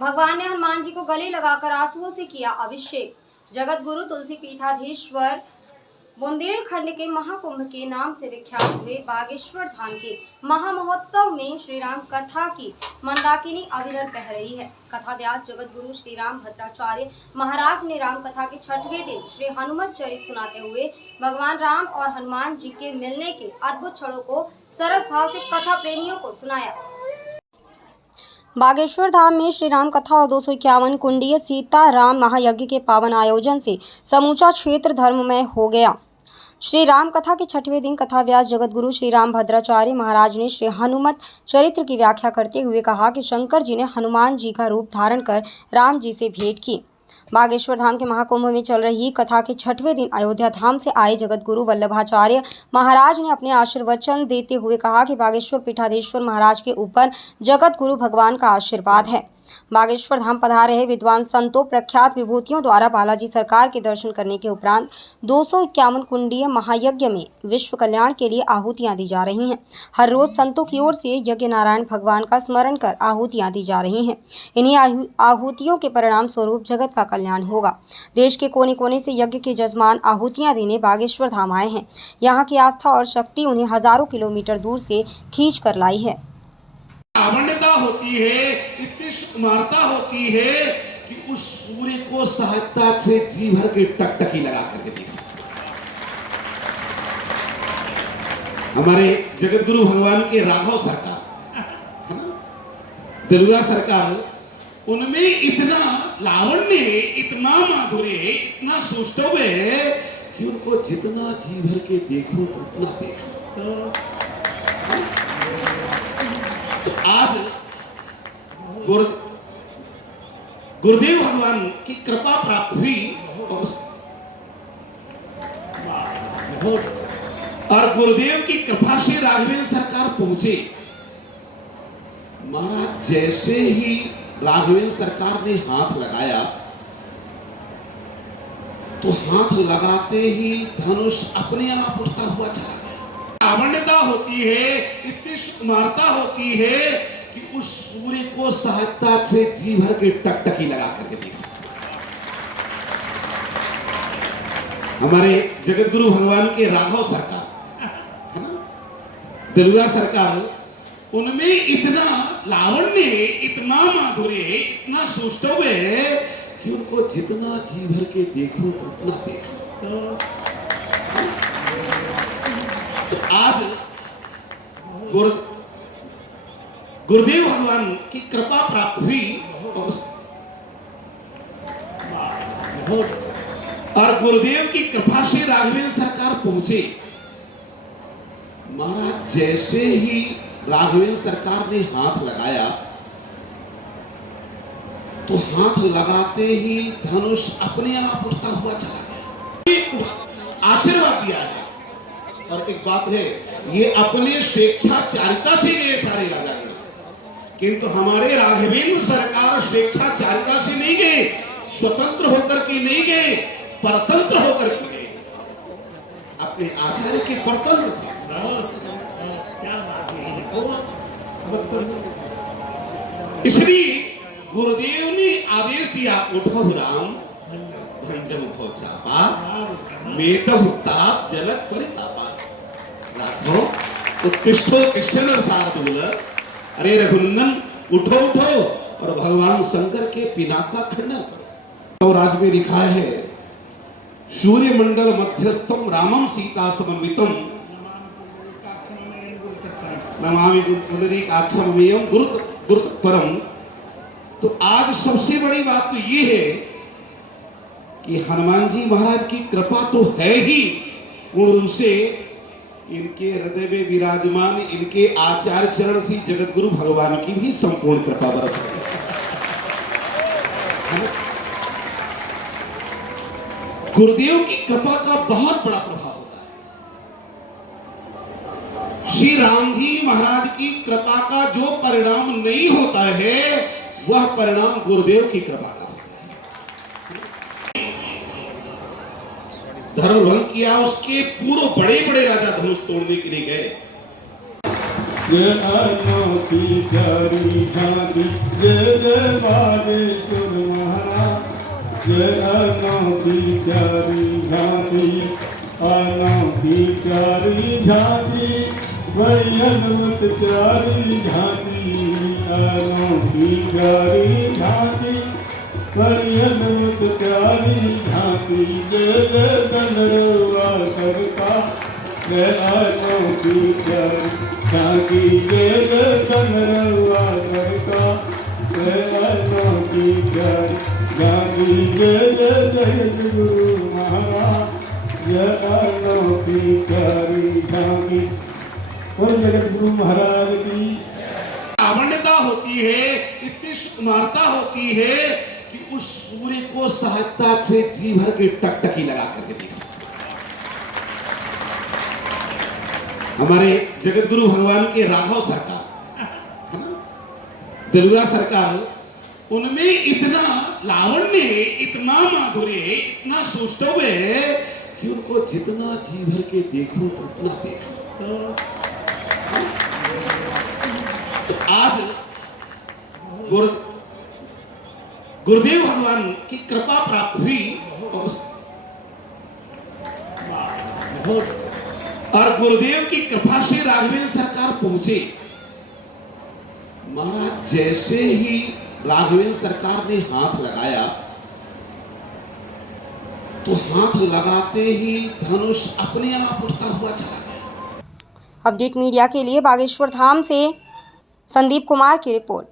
भगवान ने हनुमान जी को गले लगाकर आंसुओं से किया अभिषेक। जगत गुरु तुलसी पीठाधीश्वर बुंदेलखंड के महाकुंभ के नाम से विख्यात हुए बागेश्वर धाम के महामहोत्सव में श्री राम कथा की मंदाकिनी अविरल बह रही है। कथा व्यास जगत गुरु श्री राम भद्राचार्य महाराज ने राम कथा के 6वें दिन श्री हनुमत चरित सुनाते हुए भगवान राम और हनुमान जी के मिलने के अद्भुत क्षणों को सरस भाव से कथा प्रेमियों को सुनाया। बागेश्वर धाम में श्री राम कथा और 251 कुंडीय सीता राम महायज्ञ के पावन आयोजन से समूचा क्षेत्र धर्ममय हो गया। श्री राम कथा के 6वें दिन कथा व्यास जगत गुरु श्री राम भद्राचार्य महाराज ने श्री हनुमत चरित्र की व्याख्या करते हुए कहा कि शंकर जी ने हनुमान जी का रूप धारण कर राम जी से भेंट की। बागेश्वर धाम के महाकुंभ में चल रही कथा के 6वें दिन अयोध्या धाम से आए जगत गुरु वल्लभाचार्य महाराज ने अपने आशीर्वचन देते हुए कहा कि बागेश्वर पीठाधीश्वर महाराज के ऊपर जगत गुरु भगवान का आशीर्वाद है। बागेश्वर धाम पधारे रहे विद्वान संतों प्रख्यात विभूतियों द्वारा बालाजी सरकार के दर्शन करने के उपरांत 251 कुंडीय महायज्ञ में विश्व कल्याण के लिए आहुतियां दी जा रही हैं। हर रोज संतों की ओर से यज्ञ नारायण भगवान का स्मरण कर आहुतियां दी जा रही हैं। इन्हीं आहुतियों के परिणाम स्वरूप जगत का कल्याण होगा। देश के कोने कोने से यज्ञ के जजमान आहुतियां देने बागेश्वर धाम आए हैं। यहाँ की आस्था और शक्ति उन्हें हजारों किलोमीटर दूर से खींच कर लाई है। लावण्यता होती है, इतनी सुकुमारता होती है कि उस सूर्य को सहजता से जी भर के टकटकी लगा करके देख सकते हैं। हमारे जगत गुरु भगवान के राघव सरकार है ना, दिलुआ सरकार, उनमें इतना लावण्य है, इतना माधुर्य है, इतना सौष्ठव है कि उनको जितना जी भर के देखो तो उतना देखो। तो आज गुरुदेव भगवान की कृपा प्राप्त हुई और गुरुदेव की कृपा से राघवेंद्र सरकार पहुंचे। महाराज जैसे ही राघवेंद्र सरकार ने हाथ लगाया तो हाथ लगाते ही धनुष अपने आप उठता हुआ चला गया। लावण्यता होती है, इतनी सुकुमारता होती है कि उस सूर्य को सहजता से जी भर के टकटकी लगा करके देख सकते हैं। हमारे जगत गुरु भगवान के राघव सरकार है ना, दिलुआ सरकार, उनमें इतना लावण्य है, इतना माधुर्य है, इतना सौष्ठव है कि उनको जितना जी भर के देखो तो उतना देखो। तो आज गुरुदेव भगवान की कृपा प्राप्त हुई और गुरुदेव की कृपा से राघवेंद्र सरकार पहुंचे। महाराज जैसे ही राघवेंद्र सरकार ने हाथ लगाया तो हाथ लगाते ही धनुष अपने आप उठता हुआ चला गया। आशीर्वाद दिया है। और एक बात है, ये अपने स्वेच्छाचारिता से गए सारे राजा गए, किंतु हमारे राघवेंद्र सरकार स्वेच्छाचारिता से नहीं गए, स्वतंत्र होकर के नहीं गए, परतंत्र होकर के गए। अपने आचार्य के परतंत्र थे। इसलिए गुरुदेव ने आदेश दिया, उठो राम भंजन उठो चापा, मेटहु ताप जनक परितापा। राघव उत्तिष्ठो तिष्ठन शार्दूल, अरे रघुनंदन उठो उठो और भगवान शंकर के पिनाक का खंडन करो। और आज में लिखा है, सूर्य मंडल मध्यस्थम रामम सीता समन्वितम नमामि पुंडरीकाक्षमेयं गुरुतत्परम। तो आज सबसे बड़ी बात तो ये है कि हनुमान जी महाराज की कृपा तो है ही, पूर्ण रूप से इनके हृदय में विराजमान इनके आचार्य चरण से जगत गुरु भगवान की भी संपूर्ण कृपा बरस रही है। गुरुदेव की कृपा का बहुत बड़ा प्रभाव होता है। श्री राम जी महाराज की कृपा का जो परिणाम नहीं होता है, वह परिणाम गुरुदेव की कृपा का होता है। धर्म भंग किया, उसके पूर्व बड़े बड़े राजा धनुष तोड़ने के लिए गए। जय अनोखी प्यारी झांकी जय जय बागेश्वर महाराज जय अनोखी प्यारी झांकी अनोखी प्यारी झांकी बड़ी अद्भुत प्यारी झांकी अनोखी प्यारी झांकी बड़ी अद्भुत प्यारी झांकी जय जय गणरवा सरकार जय अनोखी प्यारी झांकी जय जय गणरवा सरकार जय अनोखी प्यारी झांकी जय जय जय गुरु महाराज जय अनोखी प्यारी झांकी और जगत गुरु महाराज की लावण्यता होती है, इतनी सुकुमारता होती है कि उस सूर्य को सहजता से जी भर के टकटकी लगा करके देख सकते हैं। हमारे जगत गुरु भगवान के राघव सरकार है ना, दिलुरा सरकार, उनमें इतना लावण्य है, इतना माधुर्य है, इतना सौष्ठव है कि उनको जितना जी भर के देखो तो उतना देखो। तो आज गुरुदेव भगवान की कृपा प्राप्त हुई और गुरुदेव की कृपा से राघवेंद्र सरकार पहुंचे। महाराज जैसे ही राघवेंद्र सरकार ने हाथ लगाया तो हाथ लगाते ही धनुष अपने आप उठता हुआ चला गया। अपडेट मीडिया के लिए बागेश्वर धाम से संदीप कुमार की रिपोर्ट।